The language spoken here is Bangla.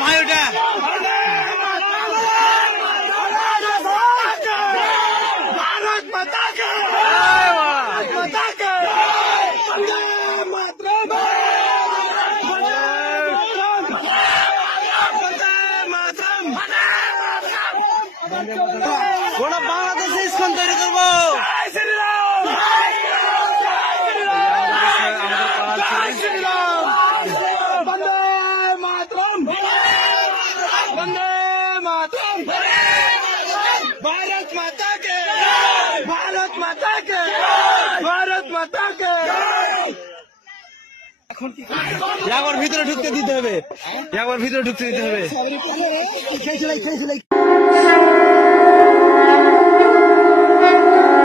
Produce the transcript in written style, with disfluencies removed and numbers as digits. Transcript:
ভাই ওটা भारत माता के माता के वंदे मातरम গোটা বাংলাদেশে ইসকন তৈরি করবো। वंदे मातरम वंदे मातरम भारत माता के भारत माता के भारत माता के এখন কি একবার ভিতরে ঢুকতে দিতে হবে একবার ভিতরে ঢুকতে দিতে হবে